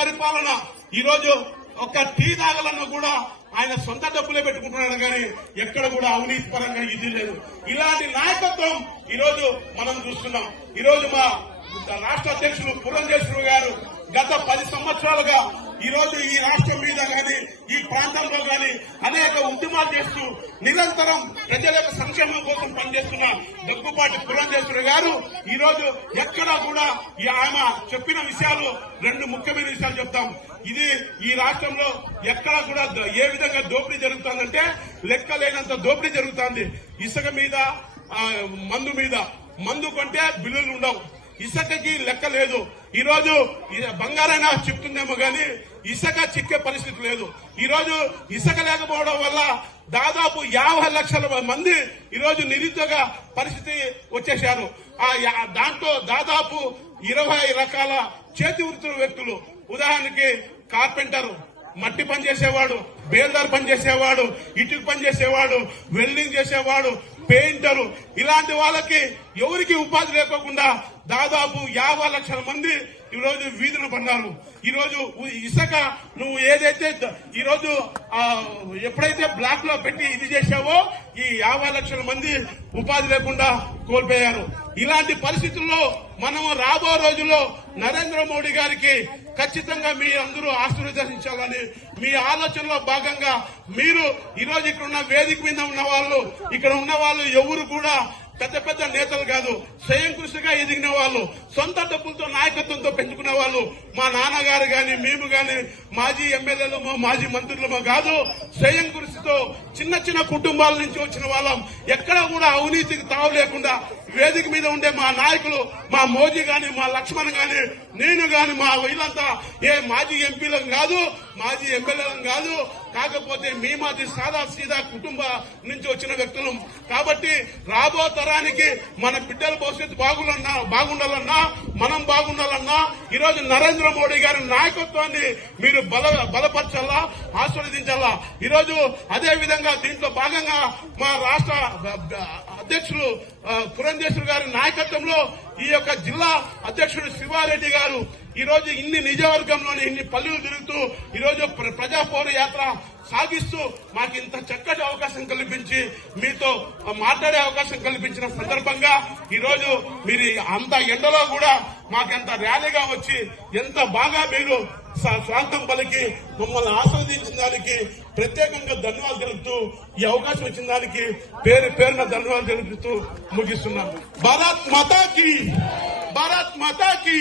పరిపాలన. ఈరోజు ఒక్క టీ తాగలన్నా కూడా ఆయన సొంత డబ్బులే పెట్టుకుంటున్నాడు కానీ ఎక్కడ కూడా అవినీతి పరంగా ఇది లేదు. ఇలాంటి నాయకత్వం ఈరోజు మనం చూస్తున్నాం. ఈరోజు మా రాష్ట్ర అధ్యక్షులు పురంధేశ్వరి గారు గత 10 సంవత్సరాలుగా ఈరోజు ఈ రాష్ట్రం మీద గాని ఈ ప్రాంతంలో గాని అనేక ఉద్యమాలు చేస్తూ నిరంతరం ప్రజల యొక్క సంక్షేమం కోసం పనిచేస్తున్న దగ్గుపాటి పురంధేశ్వరి గారు ఈరోజు ఎక్కడా కూడా ఆమె చెప్పిన విషయాలు 2 ముఖ్యమైన విషయాలు చెప్తాం. ఇది ఈ రాష్ట్రంలో ఎక్కడా కూడా ఏ విధంగా దోపిడీ జరుగుతుందంటే లెక్కలేనంత దోపిడీ జరుగుతుంది. ఇసుక మీద, మందు మీద. మందు కొంటే బిల్లులు ఉండవు, ఇసుకకి లెక్క లేదు. ఈరోజు బంగారైనా చెప్తుందేమో గాని ఇసుక చిక్కే పరిస్థితి లేదు. ఈరోజు ఇసుక లేకపోవడం వల్ల దాదాపు 50 లక్షల మంది ఈరోజు నిరుద్యోగ పరిస్థితి వచ్చేశారు. దాంట్లో దాదాపు 20 రకాల చేతి వృత్తుల వ్యక్తులు, ఉదాహరణకి కార్పెంటర్, మట్టి పని చేసేవాడు, బేల్దార్ పని చేసేవాడు, ఇటుక పని చేసేవాడు, వెల్డింగ్ చేసేవాడు, పెయింటరు, ఇలాంటి వాళ్ళకి ఎవరికి ఉపాధి లేకోకుండా దాదాపు 50 లక్షల మంది ఈరోజు వీధులు పడ్డారు. ఈరోజు ఇసుక నువ్వు ఏదైతే ఈరోజు ఎప్పుడైతే బ్లాక్ లో పెట్టి ఇది చేశావో ఈ 50 లక్షల మంది ఉపాధి లేకుండా కోల్పోయారు. ఇలాంటి పరిస్థితుల్లో మనం రాబో రోజుల్లో నరేంద్ర మోడీ గారికి ఖచ్చితంగా మీ అందరూ ఆశీర్వదించాలని మీ ఆలోచనలో భాగంగా మీరు ఈరోజు ఇక్కడ ఉన్న వేదిక మీద ఉన్న వాళ్ళు, ఇక్కడ ఉన్న వాళ్ళు ఎవరు కూడా పెద్ద పెద్ద నేతలు కాదు, స్వయం కృషిగా ఎదిగిన వాళ్ళు, సొంత డబ్బులతో నాయకత్వంతో పెంచుకునే వాళ్ళు. మా నాన్నగారు గాని, మేము గాని, మాజీ ఎమ్మెల్యేలమో మాజీ మంత్రులమో కాదు, స్వయం కృషితో చిన్న చిన్న కుటుంబాల నుంచి వచ్చిన వాళ్ళం. ఎక్కడా కూడా అవినీతికి తావు లేకుండా వేదిక మీద ఉండే మా నాయకులు, మా మోదీ గాని, మా లక్ష్మణ్ గాని, నేను గాని, మా వీళ్ళంతా ఏ మాజీ ఎంపీలం కాదు, మాజీ ఎమ్మెల్యేలం కాదు, కాకపోతే మీ మాది సాదా సీదా కుటుంబ నుంచి వచ్చిన వ్యక్తులు. కాబట్టి రాబో తరానికి మన బిడ్డల భవిష్యత్తు బాగుండాలన్నా, మనం బాగుండాలన్నా ఈరోజు నరేంద్ర మోడీ గారి నాయకత్వాన్ని మీరు బలపరచాలా, ఆస్వాదించాలా. ఈరోజు అదే విధంగా దీంట్లో భాగంగా మా రాష్ట్ర అధ్యక్షులు పురంధేశ్వరి గారి నాయకత్వంలో ఈ యొక్క జిల్లా అధ్యక్షుడు శివారెడ్డి గారు ఈరోజు ఇన్ని నిజవర్గంలోని ఇన్ని పల్లెలు తిరుగుతూ ఈరోజు ప్రజా పౌర యాత్ర సాగిస్తూ మాకు ఇంత చక్కటి అవకాశం కల్పించి మీతో మాట్లాడే అవకాశం కల్పించిన సందర్భంగా ఈరోజు మీరు అంత ఎండలో కూడా మాకెంత ర్యాలీగా వచ్చి ఎంత బాగా మీరు స్వాగతం పలికి మమ్మల్ని ఆస్వాదించిన దానికి ప్రత్యేకంగా ధన్యవాదాలు తెలుపుతూ ఈ అవకాశం ఇచ్చిన దానికి పేరున ధన్యవాదాలు తెలుపుతూ ముగిస్తున్నాను. భారత్ మాతాకి, భారత్ మాతాకి.